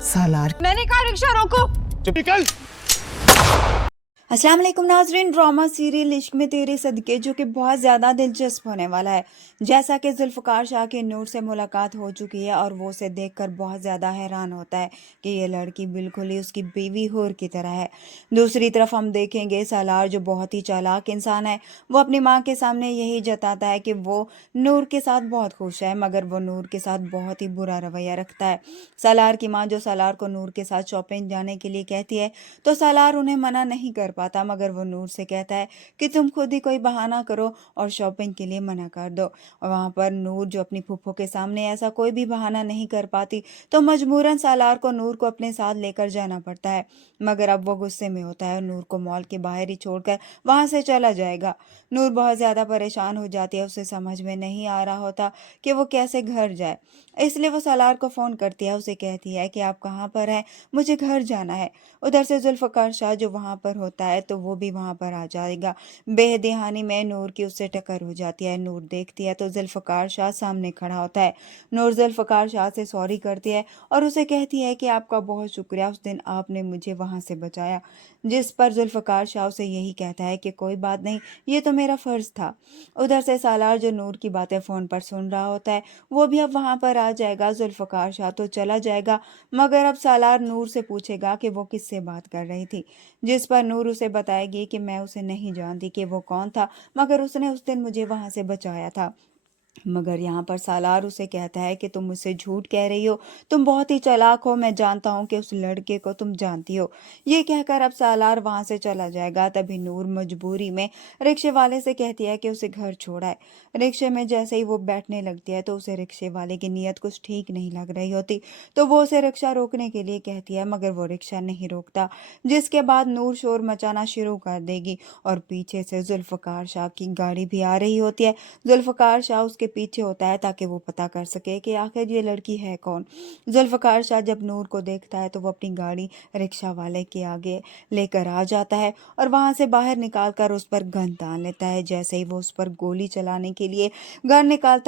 सालार। मैंने कहा रिक्शा रोको। चुप निकल। अस्सलाम वालेकुम नाज़रीन, ड्रामा सीरियल इश्क में तेरे सदके जो कि बहुत ज़्यादा दिलचस्प होने वाला है। जैसा कि जुल्फ़कार शाह की नूर से मुलाकात हो चुकी है और वो उसे देखकर बहुत ज़्यादा हैरान होता है कि ये लड़की बिल्कुल ही उसकी बीवी हूर की तरह है। दूसरी तरफ हम देखेंगे सालार जो बहुत ही चालाक इंसान है, वो अपनी माँ के सामने यही जताता है कि वो नूर के साथ बहुत खुश है, मगर वो नूर के साथ बहुत ही बुरा रवैया रखता है। सालार की माँ जो सालार को नूर के साथ शॉपिंग जाने के लिए कहती है तो सालार उन्हें मना नहीं कर पाता, मगर वो नूर से कहता है कि तुम खुद ही कोई बहाना करो और शॉपिंग के लिए मना कर दो। और वहाँ पर नूर जो अपनी फूफो के सामने ऐसा कोई भी बहाना नहीं कर पाती, तो मजबूरन सालार को नूर को अपने साथ लेकर जाना पड़ता है। मगर अब वो गुस्से में होता है और नूर को मॉल के बाहर ही छोड़कर वहाँ से चला जाएगा। नूर बहुत ज़्यादा परेशान हो जाती है, उसे समझ में नहीं आ रहा होता कि वो कैसे घर जाए, इसलिए वो सालार को फ़ोन करती है, उसे कहती है कि आप कहाँ पर हैं, मुझे घर जाना है। उधर से जुल्फ़कार शाह जो वहाँ पर होता है तो वो भी वहाँ पर आ जाएगा। बेहदहानी में नूर की उससे टक्कर हो जाती है। नूर देखती है तो जुल्फ़कार शाह सामने खड़ा होता है। नूर जुल्फ़कार शाह से सॉरी करती है और उसे कहती है कि आपका बहुत शुक्रिया, उस दिन आपने मुझे वहाँ से बचाया। जिस पर जुल्फ़कार शाह उसे यही कहता है कि कोई बात नहीं, ये तो मेरा फ़र्ज़ था। उधर से सालार जो नूर की बातें फ़ोन पर सुन रहा होता है, वो भी अब वहाँ पर आ जाएगा। जुल्फ़कार शाह तो चला जाएगा, मगर अब सालार नूर से पूछेगा कि वो किससे बात कर रही थी, जिस पर नूर उसे बताएगी कि मैं उसे नहीं जानती कि वो कौन था, मगर उसने उस दिन मुझे वहां से बचाया था। मगर यहाँ पर सालार उसे कहता है कि तुम मुझसे झूठ कह रही हो, तुम बहुत ही चालाक हो, मैं जानता हूँ कि उस लड़के को तुम जानती हो। ये कहकर अब सालार वहां से चला जाएगा। तभी नूर मजबूरी में रिक्शे वाले से कहती है कि उसे घर छोड़ा है। रिक्शे में जैसे ही वो बैठने लगती है तो उसे रिक्शे वाले की नीयत कुछ ठीक नहीं लग रही होती, तो वो उसे रिक्शा रोकने के लिए कहती है, मगर वो रिक्शा नहीं रोकता। जिसके बाद नूर शोर मचाना शुरू कर देगी और पीछे से जुल्फ़कार शाह की गाड़ी भी आ रही होती है। जुल्फ़कार शाह उसके पीछे होता है ताकि वो पता कर सके कि आखिर ये लड़की है कौन। जुल्फ़कार शाह जब नूर को देखता है तो वो अपनी गाड़ी रिक्शा वाले के आगे लेकर आ जाता है और वहां से बाहर निकाल कर उस पर गन तान लेता है। जैसे ही वो उस पर गोली चलाने के लिए गन निकालता है